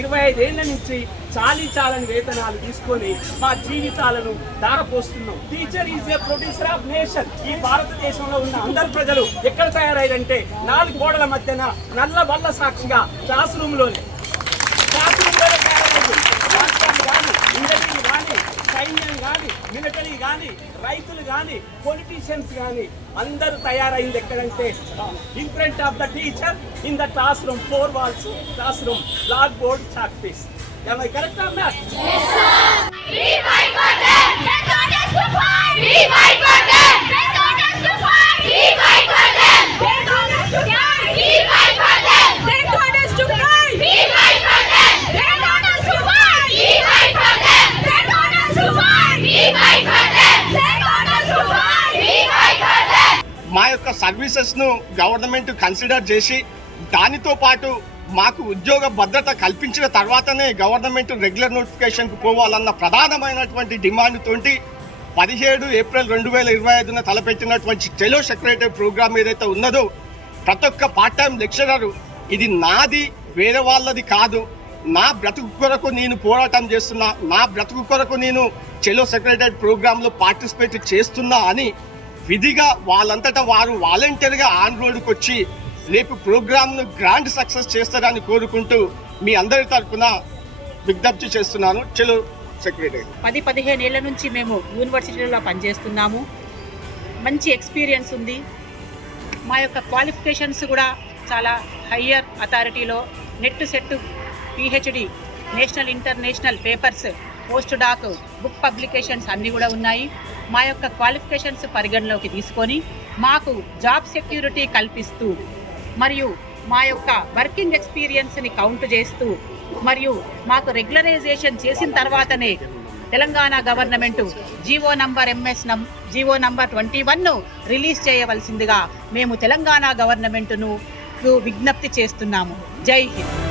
ఇరవై ఐదేళ్ళ నుంచి చాలీ చాలని వేతనాలు తీసుకొని మా జీవితాలను దారపోస్తున్నాం. Teacher is a producer of nation ఈ భారతదేశంలో ఉన్న అందరు ప్రజలు ఎక్కడ తయారయ్యారంటే నాలుగు గోడల మధ్యన నల్ల బల్ల సాక్షిగా క్లాస్ రూమ్లోనే క్లాస్ రూమ్లోనే తయారయ్యారు రాష్ట్రాలు కానీ ఇంజనీరింగ్ కానీ సైన్యం కానీ మిలిటరీ కానీ రైతులు కానీ పొలిటీషియన్స్ కానీ అందరూ తయారైంది ఎక్కడంటే in front of the teacher in the classroom four walls classroom blackboard chalk piece correct or మా యొక్క సర్వీసెస్ను గవర్నమెంట్ కన్సిడర్ చేసి దానితో పాటు మాకు ఉద్యోగ భద్రత కల్పించిన తర్వాతనే గవర్నమెంట్ రెగ్యులర్ నోటిఫికేషన్కు పోవాలన్న ప్రధానమైనటువంటి డిమాండ్ తోటి పదిహేడు ఏప్రిల్ రెండు వేల ఇరవై ఐదున తలపెట్టినటువంటి టెలో సెక్రటరీ ప్రోగ్రామ్ ఏదైతే ఉన్నదో ప్రతి ఒక్క పార్ట్ టైం లెక్చరర్ ఇది నాది వేరే వాళ్ళది కాదు. నా బ్రతుకు కొరకు నేను పోరాటం చేస్తున్నా నా బ్రతుకు కొరకు నేను చెలో సెక్రటరీ ప్రోగ్రాంలో పార్టిసిపేట్ చేస్తున్నా అని విధిగా వాళ్ళంతటా వారు వాలంటీర్గా ఆన్ రోడ్డుకు వచ్చి రేపు ప్రోగ్రామ్ను గ్రాండ్ సక్సెస్ చేస్తారని కోరుకుంటూ మీ అందరి తరఫున విజ్ఞప్తి చేస్తున్నాను. చెలో సెక్రటరీ. పది పదిహేను ఏళ్ళ నుంచి మేము యూనివర్సిటీలో పనిచేస్తున్నాము. మంచి ఎక్స్పీరియన్స్ ఉంది. మా యొక్క క్వాలిఫికేషన్స్ కూడా చాలా higher అథారిటీలో. NET SET PhD national international papers post doc book publications అన్నీ కూడా ఉన్నాయి. మా యొక్క క్వాలిఫికేషన్స్ పరిగణలోకి తీసుకొని మాకు జాబ్ సెక్యూరిటీ కల్పిస్తూ మరియు మా యొక్క వర్కింగ్ ఎక్స్పీరియన్స్ని కౌంట్ చేస్తూ మరియు మాకు రెగ్యులరైజేషన్ చేసిన తర్వాతనే Telangana government GO number MS no GO number twenty వన్ను రిలీజ్ చేయవలసిందిగా మేము తెలంగాణ గవర్నమెంట్ను విజ్ఞప్తి చేస్తున్నాము. జై హింద్.